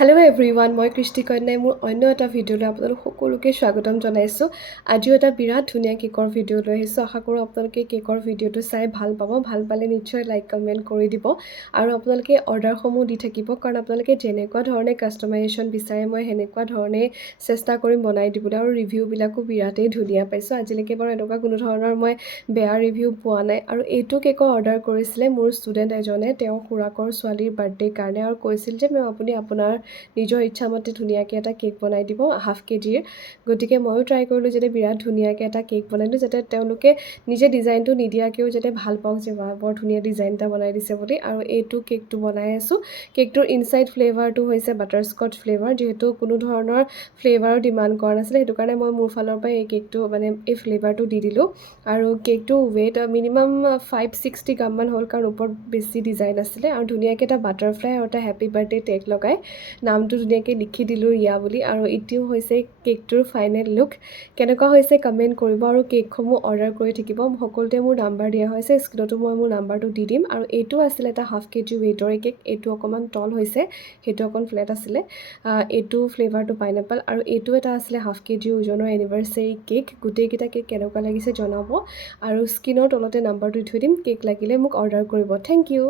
Hello' everyone, মই কৃষ্টি কন্যাই মোৰ অন্য এটা ভিডিঅ'লৈ আপোনালোক সকলোকে স্বাগতম জনাইছোঁ। আজিও এটা বিৰাট ধুনীয়া কেকৰ ভিডিঅ' লৈ আহিছোঁ। আশা কৰোঁ আপোনালোকে কেকৰ ভিডিঅ'টো চাই ভাল পাব। ভাল পালে নিশ্চয় লাইক কমেণ্ট কৰি দিব আৰু আপোনালোকে অৰ্ডাৰসমূহ দি থাকিব, কাৰণ আপোনালোকে যেনেকুৱা ধৰণে কাষ্টমাইজেশ্যন বিচাৰে মই সেনেকুৱা ধৰণে চেষ্টা কৰিম বনাই দিবলৈ। আৰু ৰিভিউবিলাকো বিৰাটেই ধুনীয়া পাইছোঁ। আজিলৈকে বাৰু এনেকুৱা কোনো ধৰণৰ মই বেয়া ৰিভিউ পোৱা নাই। আৰু এইটো কেকৰ অৰ্ডাৰ কৰিছিলে মোৰ ষ্টুডেণ্ট এজনে, তেওঁ খুৰাকৰ ছোৱালীৰ বাৰ্থডেৰ কাৰণে, আৰু কৈছিল যে আপুনি আপোনাৰ নিজৰ ইচ্ছামতে ধুনীয়াকৈ এটা কেক বনাই দিব হাফ কেজিৰ। গতিকে ময়ো ট্ৰাই কৰিলোঁ যাতে বিৰাট ধুনীয়াকৈ এটা কেক বনাই দিওঁ, যাতে তেওঁলোকে নিজে ডিজাইনটো নিদিয়াকৈও যাতে ভাল পাওক যে বৰ ধুনীয়া ডিজাইন এটা বনাই দিছে বুলি। আৰু এইটো কেকটো বনাই আছোঁ। কেকটোৰ ইনচাইড ফ্লেভাৰটো হৈছে বাটাৰস্কচ ফ্লেভাৰ। যিহেতু কোনো ধৰণৰ ফ্লেভাৰৰ ডিমাণ্ড কৰা নাছিলে, সেইটো কাৰণে মই মোৰ ফালৰ পৰাই এই কেকটো এই ফ্লেভাৰটো দি দিলোঁ। আৰু কেকটো ৱেইট মিনিমাম 560 গ্ৰামমান হ'ল, কাৰণ ওপৰত বেছি ডিজাইন আছিলে। আৰু ধুনীয়াকৈ এটা বাটাৰফ্লাই আৰু এটা হেপী বাৰ্থডে টেগ লগাই নামটো ধুনীয়াকৈ লিখি দিলোঁ ৰিয়া বুলি। আৰু এইটোও হৈছে কেকটোৰ ফাইনেল লুক। কেনেকুৱা হৈছে কমেণ্ট কৰিব আৰু কেকসমূহ অৰ্ডাৰ কৰি থাকিব। সকলোতে মোৰ নাম্বাৰ দিয়া হৈছে, স্ক্ৰীনতো মই মোৰ নাম্বাৰটো দি দিম। আৰু এইটো আছিলে এটা হাফ কেজি ৱেইটৰ কেক। এইটো অকণমান তল হৈছে, সেইটো অকণ ফ্লেট আছিলে। এইটো ফ্লেভাৰটো পাইনএপল। আৰু এইটো এটা আছিলে হাফ কেজি ওজনৰ এনিভাৰ্চাৰী কেক। গোটেইকেইটা কেক কেনেকুৱা লাগিছে জনাব, আৰু স্ক্ৰীনৰ তলতে নাম্বাৰটো দি থৈ দিম। কেক লাগিলে মোক অৰ্ডাৰ কৰিব। Thank U.